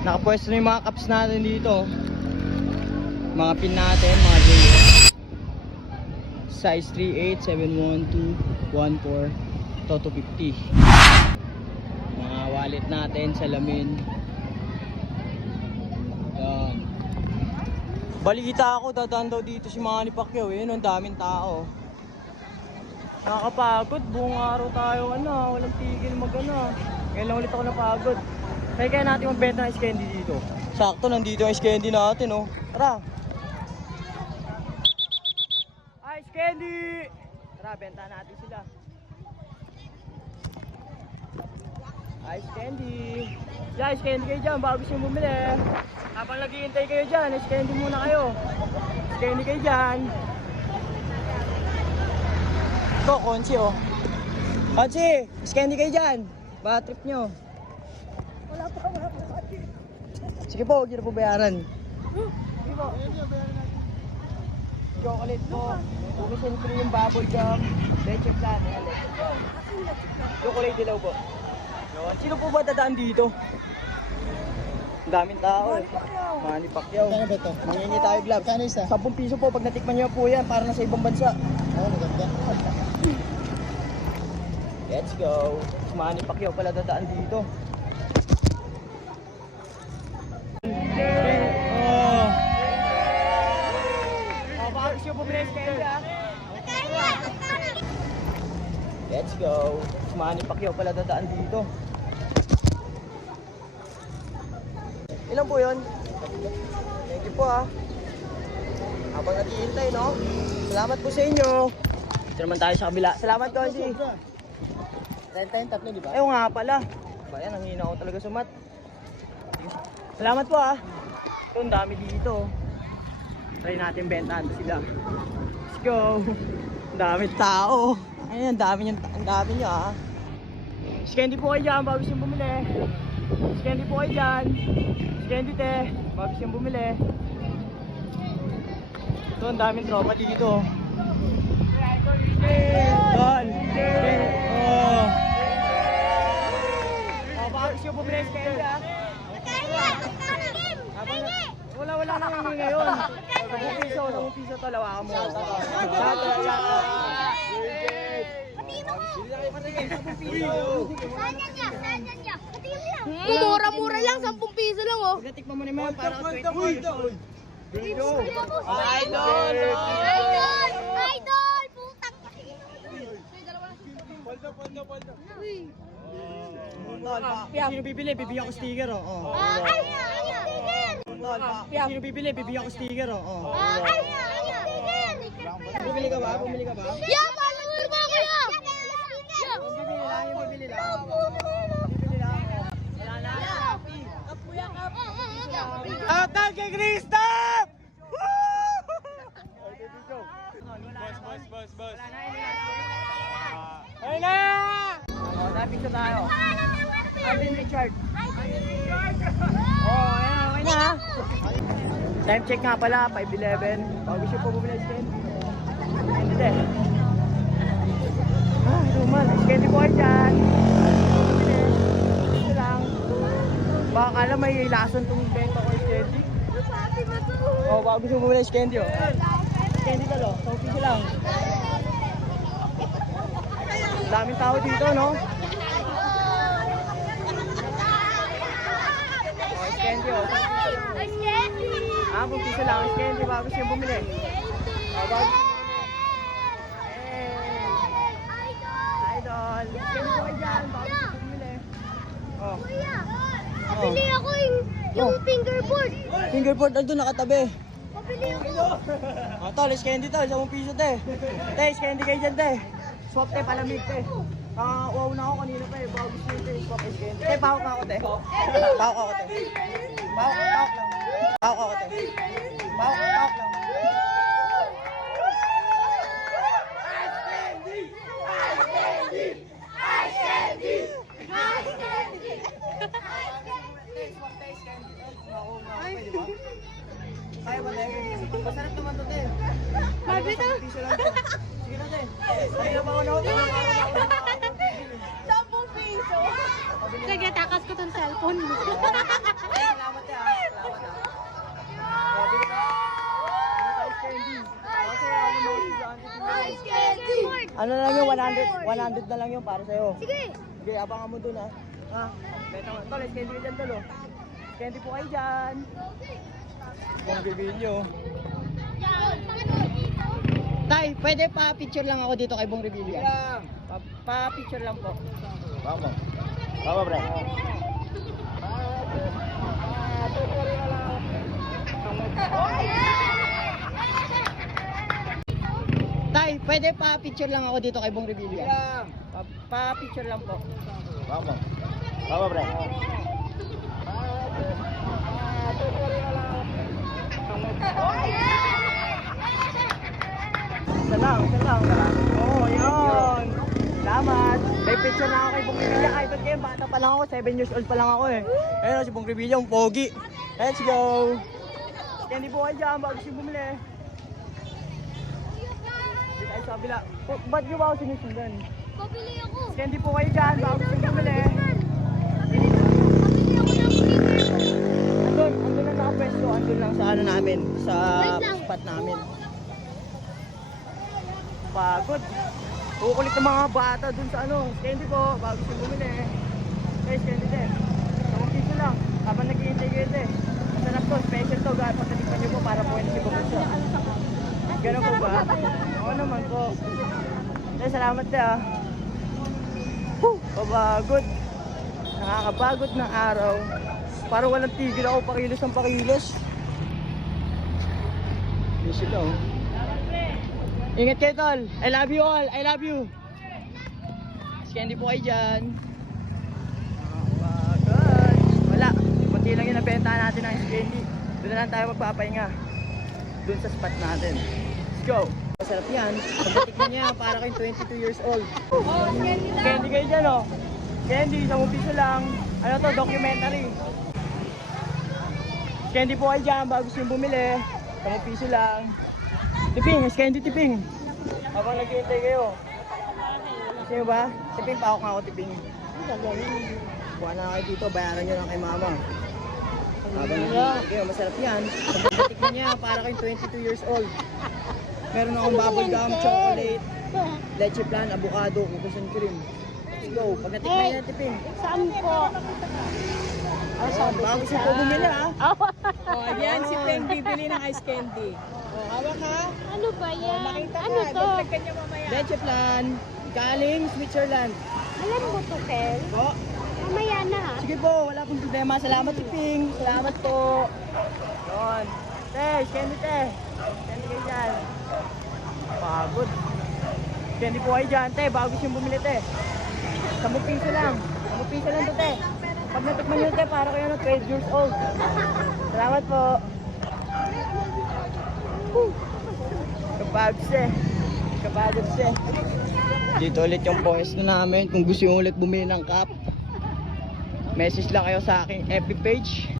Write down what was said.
Nakapwesto na yung mga cups natin dito. Mga pin natin, mga J. Size 38, 712, 14, Toto 50. Mga wallet natin, salamin. Yan. Balita ako, dadaan daw dito si Manny Pacquiao eh. Ang daming tao. Nakakapagod, buong araw tayo ano, walang tigil mag ano. Ngayon lang ulit ako napagod. Kaya kaya natin magbenta ng ice candy dito. Sakto, nandito ang ice candy natin oh. Tara! Ice candy! Tara, benta natin sila. Ice candy! Yeah, ice candy kayo dyan, bago siya bumili. Habang naghihintay kayo dyan, ice candy muna kayo. Ice candy kayo dyan. Ito, Konsi oh. Konsi, ice candy kayo dyan. Bad trip nyo. Wala pa, wala pa. Sige po, huwag nyo na po bayaran. Sige po. Chocolate po. Tumisin ko yung bubble gum. Leche flan. Chocolate dilaw po. Sino po ba dadaan dito? Ang daming tao eh. Manny Pacquiao. Kano ba ito? Mangingi tayo gloves. Kano isa? 10 piso po pag natikman nyo po yan para nasa ibang bansa. Oo, maganda. Let's go. Manny Pacquiao pala dadaan dito. Let's go. Manny Pacquiao pala dadaan dito. Ilan po yun? Thank you po ah. Habang naghihintay, no? Salamat po sa inyo. Dito naman tayo sa kabila. Salamat, Konsi. Renta yung tatlo, di ba? Ayaw nga pala. Bayan, ang hina ko talaga sa mat. Salamat po ah. Ito, ang dami dito. Try natin bentahan sila. Let's go. Dami tao. Ayun, ang dami niyan, ang dami niya ah. Scandy po kayo dyan, bago siyang bumili. Scandy po kayo dyan. Scandy te, bago siyang bumili. Ito, ang daming tropa dito. Don! Mura-mura lang, 10 piso lang oh. Pagkatikman mo naman para 20 piso. Idol! Idol! Idol! Idol! Putang Tol, pa- Sino bibili? Bibigyan ko sticker, oh. oh. Ah, ay! Ay! Sticker! Sino bibili? Bibigyan ko sticker, oh. oh. Ah, ay! Ay! Sticker! Bumili ka ba? Bumili ka ba? Yeah, follower mo ako ya! Yung bibili lang, yung bibili lang. Bibili lang. Wala na. Shoutout kay Kristap! Boss, boss, boss, boss. Wala na! Oh, napito tayo. Alvin Richard. Oh, ayan, okay check nga pala, 5.11. Bago siya po bumili candy. Candy din. Ah, rumal. Candy boy dyan. Baka kala may lason tong benta ko yung candy. Sabi mo! Oh, bumili sa candy, oh. Candy ka, lo. Piso lang. Daming tao dito, no? Oh, is candy, oh. Ah, kung piso lang, candy bago siya bumili. Oh, bumili. Eh, idol. Is candy kayo dyan, bago siya bumili. Oh. Kuya, pabili ako yung, yung fingerboard. Fingerboard, nandun nakatabi. Pabili ako. Oh, tol, is candy tol, 10 piso te. Te, is candy kayo dyan te. Swap te, palamig te. Ah, wow na ako kanina pa eh, bago siya te, swap is candy. Te, pahok na ako te. Pahok ako te. Pahok. Pahok Masarap naman to, Del. Sabi to. Sige na, Del. Sabi na mauna. Sampung piso. Sige, takas ko tong cellphone mo. Salamat, ha. Ah. Salamat, ha. Sabi. Ano na lang yung 100, 100 na lang yung para sa'yo. Sige. Sige, abangan mo dun ha. Ha? Benta mo. Tol, ice candy dyan tol oh. Candy po kayo dyan. Kung bibili nyo. Pwede pa picture lang ako dito kay Bong Revilla. Pa, pa picture lang po. Vamos. Vamos, pre. Tay, pwede pa picture lang ako dito kay Bong Revilla. Pa, pa picture lang po. Vamos. Vamos, pre. Isa lang, isa lang. Oo, oh, yun. Salamat. May picture na ako kay Bong Revilla. Idol kayo, bata pa lang ako. 7 years old pa lang ako eh. Ayun si Bong Revilla, yung pogi. Let's go. Candy po kayo dyan, bago siya bumili. Hindi tayo sa kabila. Oh, ba't nyo ba ako sinusundan? Pabili ako. Candy po kayo dyan, bago siya bumili. Pabili ako ng finger. Andun, andun lang nakapwesto. Andun lang sa ano namin, sa Wait lang. spot namin. Pagod. Kukulit ng mga bata dun sa ano, candy po, bago siya bumili. Guys, candy din. Tamang piso lang, habang nag-iintay kayo din. Masarap to, special to, guys. Pagkatikman nyo po para po hindi bumulsa. Ganun po ba? Oo naman po. Eh, salamat din ah. Whew, pabagod. Nakakapagod ng araw. Para walang tigil ako pakilos ng pakilos. Busy daw. Ingat kayo tol. I love you all. I love you. Candy po kayo dyan. Nakakapagod. Wala. Kunti lang yung nabenta natin ng candy. Doon na lang tayo magpapahinga. Doon sa spot natin. Let's go. Masarap yan. Pagdating niya, para kayong 22 years old. Candy kayo dyan, oh. Candy, sa piso lang. Ano to, documentary. Candy po kayo dyan, bago yung bumili. Sa piso lang. Tiping, mas candy tiping. Habang naghihintay kayo. Gusto nyo ba? Tiping, pahok nga ako tiping. Buwan na kayo dito, bayaran nyo lang kay mama. Habang naghihintay kayo, masarap yan. Pagdating niya, para kayong 22 years old. Meron akong bubble gum, chocolate, leche plan, avocado, and cream. Let's go. Pag natikman niya, tiping. Saan po? Ah, sabi Bago siya po bumili ah. Oh, yan si Peng bibili ng ice candy. Oh, hawak ha. Ano ba yan? Makita Ano ka. to? Dagdag ka niya mamaya. Leche plan, galing Switzerland. Alam mo to, Kel? Po. Mamaya na ha. Sige po, wala pong problema. Salamat tiping. Salamat po. Yun. Te, candy te. Candy kayo dyan. Pagod. Candy po kayo dyan, te. Bago siyang bumili, te. 10 piso lang. 10 piso lang to, te. Pag natikman nyo, te, para kayo na 12 years old. Salamat po. Whew. Kapagod siya. Kapagod siya. Dito ulit yung pwesto namin. Kung gusto nyo ulit bumili ng cup, message lang kayo sa aking FB page.